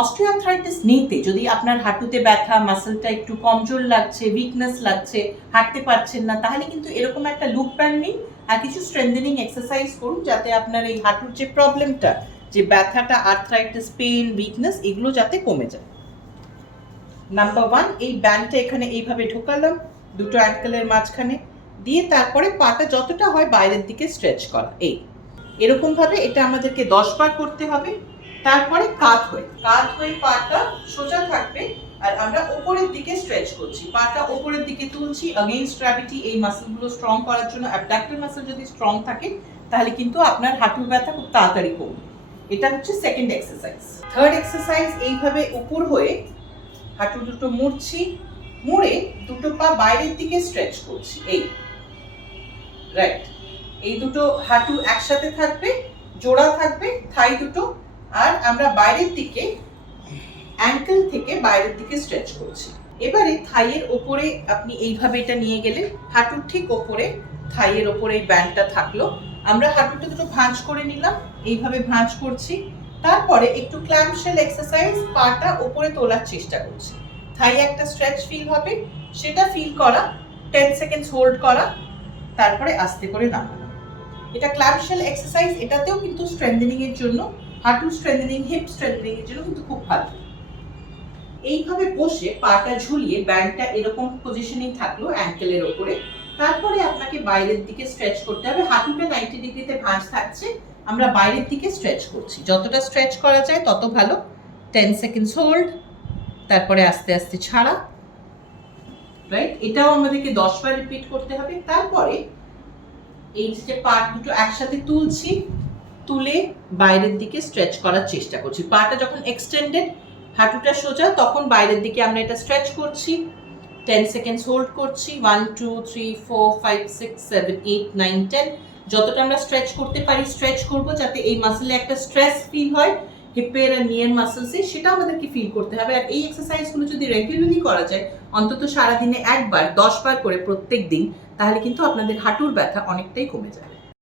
Osteoarthritis নিতে যদি আপনার হাঁটুতে ব্যথা, মাসলটা একটু কমজোর লাগছে, উইকনেস লাগছে, হাঁটতে পারছেন না, তাহলে কিন্তু এরকম একটা লুপ ব্যান্ড নিন আর কিছু স্ট্রেংথেনিং এক্সারসাইজ করুন, যাতে আপনার এই হাঁটুর যে প্রবলেমটা, যে ব্যথাটা, আর্থ্রাইটিস, পেইন, উইকনেস, এগুলো যাতে কমে যায়। নাম্বার 1, এই ব্যান্ডটা এখানে এইভাবে ঢোকালাম দুটো অ্যাঙ্কেলের মাঝখানে, দিয়ে তারপরে পাটা যতটা হয় বাইরের দিকে স্ট্রেচ করা। এরকমভাবে এটা আমাদেরকে 10 বার করতে হবে। তারপরে কাত হয়ে পাটা সোজা থাকবে আর আমরা উপরের দিকে স্ট্রেচ করছি, পাটা উপরের দিকে তুলছি अगेंस्ट গ্র্যাভিটি। এই মাসলগুলো স্ট্রং করার জন্য, অ্যাবডাক্টর মাসল যদি স্ট্রং থাকে তাহলে কিন্তু আপনার হাঁটুর ব্যথা খুব তাড়াতাড়ি কমবে। এটা হচ্ছে সেকেন্ড এক্সারসাইজ। থার্ড এক্সারসাইজ, এইভাবে উপর হয়ে হাঁটু দুটো মুড়ছি, মুড়ে দুটো পা বাইরের দিকে স্ট্রেচ করছি। রাইট, এই দুটো হাঁটু একসাথে থাকবে, জোড়া থাকবে, থাই দুটো, আর আমরা বাইরের দিকে অ্যাঙ্কেল থেকে বাইরের দিকে স্ট্রেচ করছি। এবারে থাইয়ের ওপরে আপনি এইভাবে এটা নিয়ে গেলেন, হাঁটুর ঠিক ওপরে, থাইয়ের ওপরে এই ব্যান্ডটা থাকলো। আমরা হাঁটুটা দুটো ভাঁজ করে নিলাম, এইভাবে ভাঁজ করছি। তারপরে একটু ক্ল্যাম্পশেল এক্সারসাইজ, পাটা ওপরে তোলার চেষ্টা করছি। থাই একটা স্ট্রেচ ফিল হবে, সেটা ফিল করা, 10 সেকেন্ডস হোল্ড করা, তারপরে আস্তে করে নামানো। এটা ক্ল্যাম্পশেল এক্সারসাইজ, এটাতেও কিন্তু স্ট্রেংথেনিং এর জন্য, হাঁটু স্ট্রেংথেনিং, হিপ স্ট্রেংথেনিং এর জন্য কিন্তু খুব ভালো। এইভাবে বসে পাটা ঝুলিয়ে ব্যান্ডটা এরকম পজিশনিং থাকলো অ্যাঙ্কেলের ওপরে। তারপরে আপনাকে বাইরের দিকে স্ট্রেচ করতে হবে, হাঁটুটা 90 ডিগ্রিতে ভাঁজ থাকছে, আমরা বাইরের দিকে স্ট্রেচ করছি, যতটা স্ট্রেচ করা যায় তত ভালো। 10 সেকেন্ডস হোল্ড, তারপরে আস্তে আস্তে ছাড়া। রাইট, এটাও আমাদেরকে 10 বার রিপিট করতে হবে। তারপরে এই যে পা দুটো একসাথে তুলছি, তুলে বাইরের দিকে স্ট্রেচ করার চেষ্টা করছি। পাটা যখন এক্সটেন্ডেড, হাঁটুটা সোজা, তখন বাইরের দিকে আমরা এটা স্ট্রেচ করছি। 10 সেকেন্ডস হোল্ড করছি। 1 2 3 4 5 6 7 8 9 10, যতটা আমরা স্ট্রেচ করতে পারি স্ট্রেচ করব, যাতে এই মাসলে একটা স্ট্রেস ফিল হয়, হিপের আর নিয়ের মাসলসে, সেটা আমাদেরকে ফিল করতে হবে। আর এই এক্সারসাইজগুলো যদি রেগুলারলি করা যায়, অন্তত সারাদিনে একবার 10 বার করে প্রত্যেক দিন, তাহলে কিন্তু আপনাদের হাঁটুর ব্যথা অনেকটাই কমে যায়।